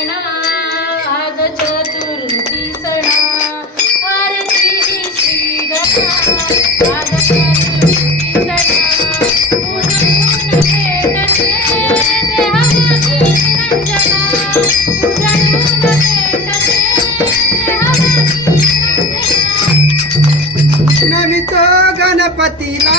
गणा आज चतुर्थी सणा आरती ही श्री गणा आज चतुर्थी सणा उजळून निरंजना उजळून निरंजना नमितो गणपतीला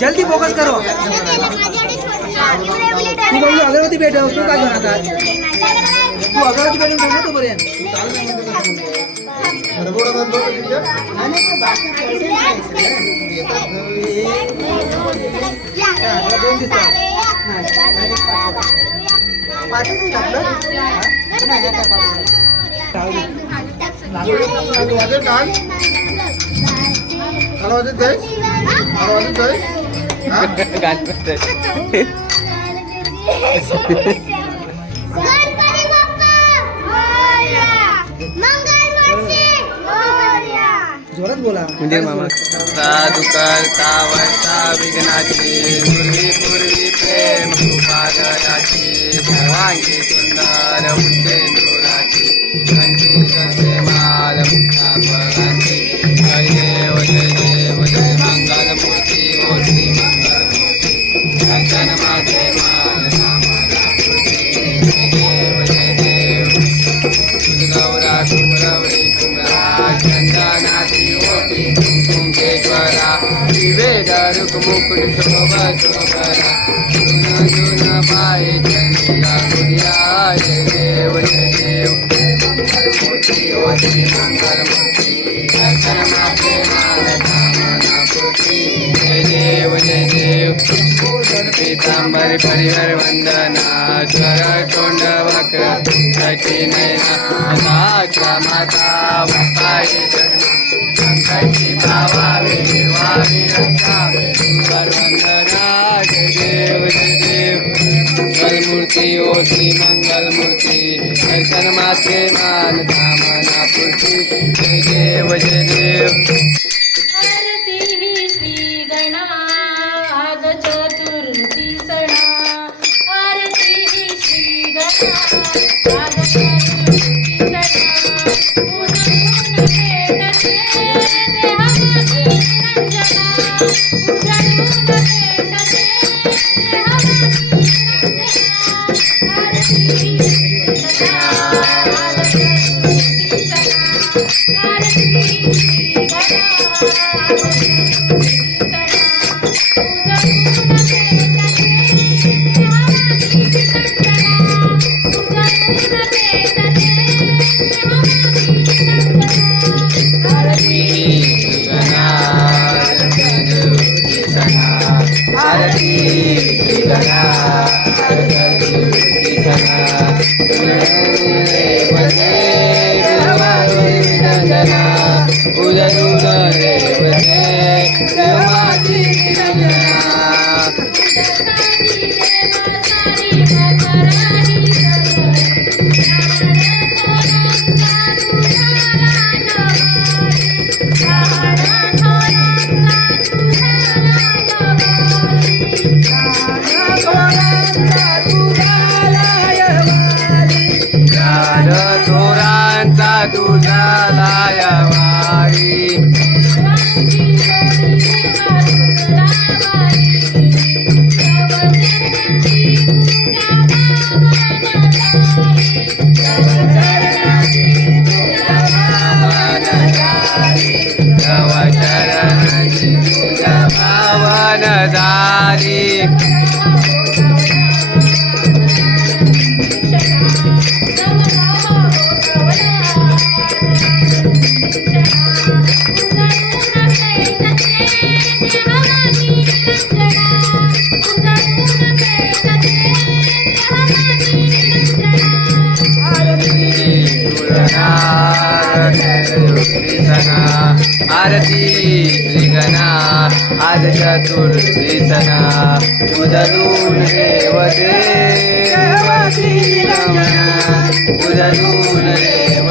जल्दी फोकस करो तू बघू अगरबत्ती भेटव तू काय घेऊन आता तू अगरवती भेटून घेऊन तू पर्यंत पाचच टाकलं गणपती बाप्पा मोरया जोरात बोला. म्हणजे मामा. साधु करता वर्ता विघ्नाची पूर्वी पूर्वी प्रेम कृपादयाची सर्वांगी सुंदर उच्चे डोराची रुक मुकुट शोभा शोभरा जुन जुन पाय चंदिला गुडिया जय देव जय देव मूर्ती ओ श्री मंगल मूर्ती दर्शन माते माल कामना पूर्ती जय देव जय देव पीतांबर परिहर वंदना स्वर तोंड वक्र सखी नैना साक्षा माता बापाई भावावे रक्षावे जय देव जय देव. मंगल ओ श्री मंगल मूर्ति दर्शन मात्रे मान कामना पूर्ती जय देव जय देव. आरती ही श्री आरती श्रीगणा आज चतुर्थी सणा उदलून रमणा उदलून देव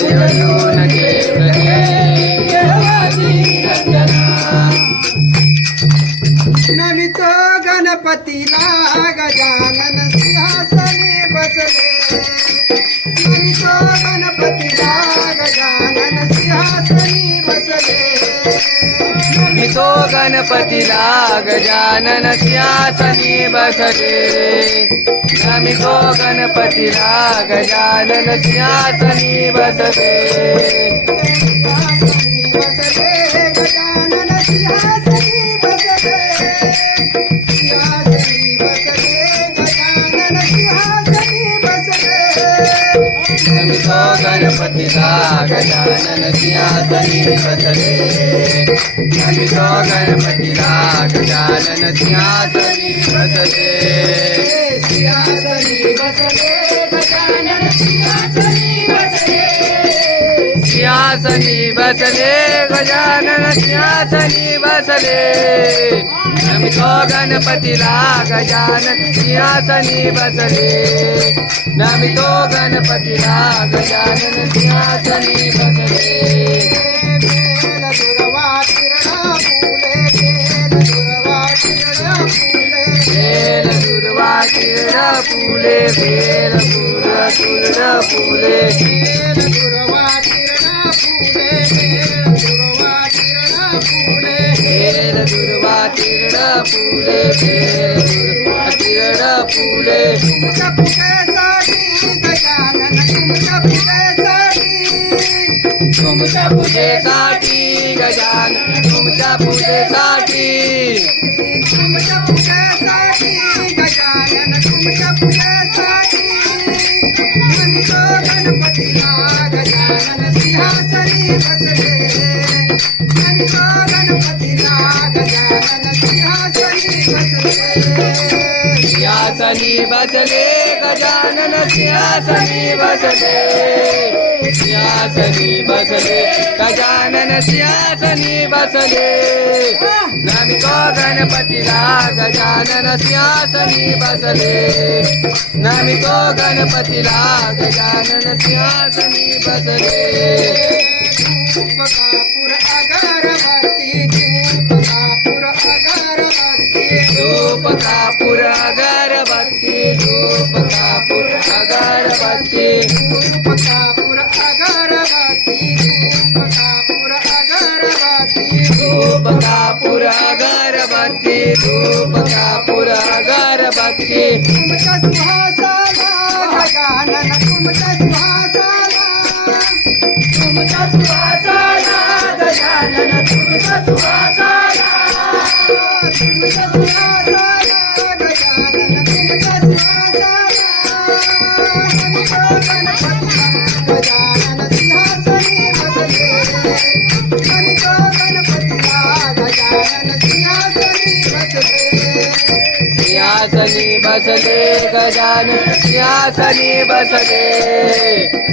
ದೇವಯೋ तो गणपतीला गजानन सिंहासनी बसले. नमितो गणपतीला गजानन सिंहासनी बसले. गणपतीला गजानन सिंहासनी बसले नमितो गणपतीला गजानन सिंहासनी बसले सिंहासनी बसले गजानन सिंहासनी बसले सिंहासनी बसले गजानन सिंहासनी बसले नमितो गणपतीला गजानन सिंहासनी बसले नमितो गणपतीला गजानन सिंहासनी बसले फुले फुले। फुले फुल। फुले किरण फुले. तुमच्या फुलेसाठी गजानन तुमच्या पूजेसाठी गजान तुमच्या पूजेसाठी तुमच्या गजानन तुमच्या नमितो गणपतीला गजानन सिंहासनी बसले. गणपतीला गजानन सिंहासनी सिंहासनी बसले गजानन सिंहासनी बसले. सिंहासनी बसले गजानन सिंहासनी बसले. नमितो गणपतीला गजानन सिंहासनी बसले. नमितो गणपतीला गजानन सिंहासनी बसले. उपकापुर अगरबत्ती कापूर अगरबत्ती धूप कापूर अगरबत्ती धूप कापूर अगरबत्ती धूप कापूर अगरबत्ती धूप कापूर अगरबत्ती धूप कापूर अगरबत्ती बसले गजानन सिंहासनी बसले.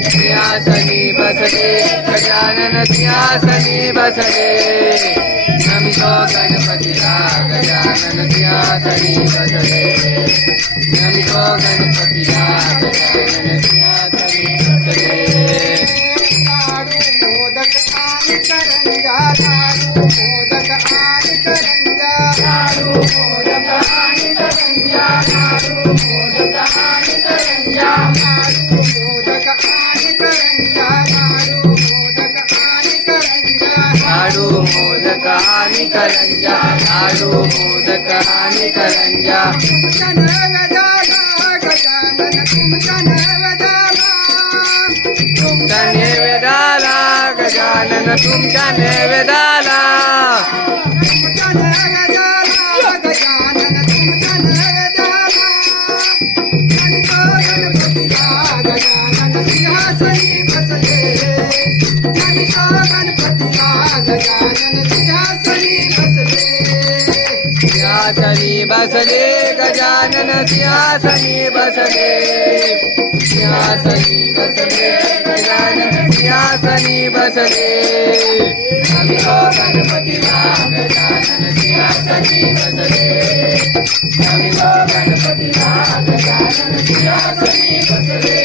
सिंहासनी बसले गजानन सिंहासनी बसले. नमितो गणपतीला गजानन सिंहासनी बसले. नमितो गणपतीला गजानन सिंहासनी बसले. करंजा मोदक आणि నాడు మోదకాని కరంజా నాడు మోదకాని కరంజా తుంకనే వెదాలా గజానన తుంకనే వెదాలా. తుంకనే గజానన सिंहासनी बसले गजानन सिंहासनी बसले सिंहासनी बसले गजानन सिंहासनी बसले सिंहासनी बसले गजानन सिंहासनी बसले नमितो गणपतीला गजानन सिंहासनी बसले नमितो गणपतीला गजानन सिंहासनी बसले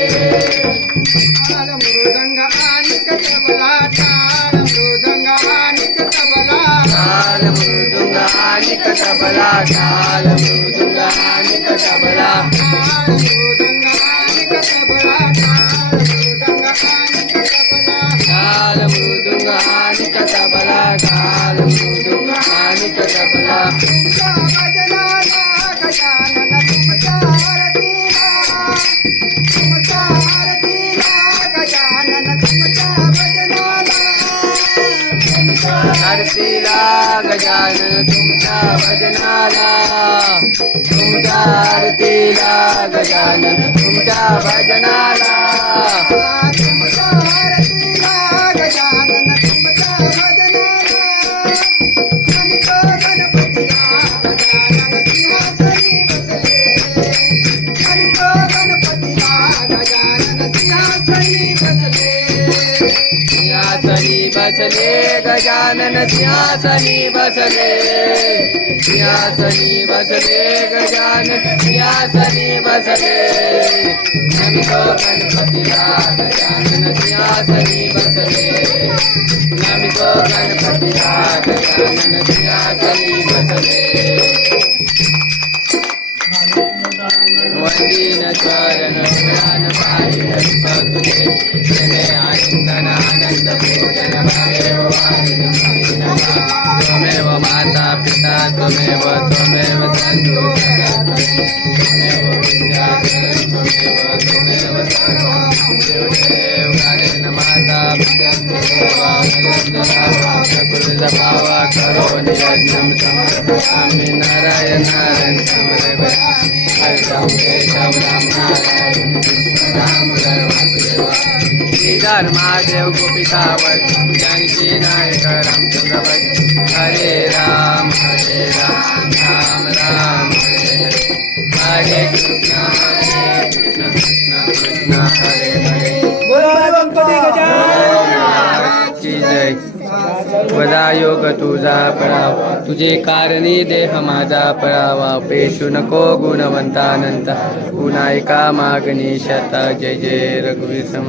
ताल मृदंग आणि तबला ताल मृदंग आणि तबला ताल मृदुंग आणि तबला ताल मृदुंग भजनाला तुमच्या भजनाला तुमच्या आरतीला गजानन तुमच्या भजनाला बसले गजानन सिंहासनी बसले. सिंहासनी बसले गजानन सिंहासनी बसले. गजानन सिंहासनी बसले नमितो गणपतीला गजानन सिंहासनी बसले. नमितो गणपतीला गजानन सिंहासनी बसले. वंदीन चरण स्मरण पाहिल तुझे त्वमेव माता पिता त्वमेव त्वमेव बन्धु त्वमेव विद्याधर त्वमेव त्वमेव देवदेव माता पिता भावा करो नियज्ञं समर्पयामि नारायण नारायण समर्पयामि राम राम नारायण राम राम धर्मदेवा श्रीधर महादेव गोपिकावर जानकी नायक रामचंद्र हरे राम हरे राम राम राम हरे हरे हरे कृष्ण हरे. कृष्ण कृष्ण कृष्ण हरे जय. वदा योग तुझा पराव तुझे कारणी देह माझा परावा. पेशू नको गुणवंतानंत पुन्हा एका मागणी शत. जय जय रघुवीर सम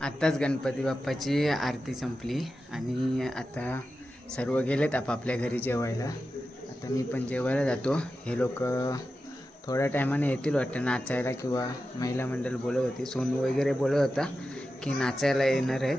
आत्ताच गणपती बाप्पाची आरती संपली आणि आता सर्व गेलेत आपापल्या घरी जेवायला. आता मी पण जेवायला जातो. हे लोक थोड्या टायमाने येतील वाटतं नाचायला किंवा महिला मंडळ बोलत होती. सोनू वगैरे बोलत होता की नाचायला येणार आहेत.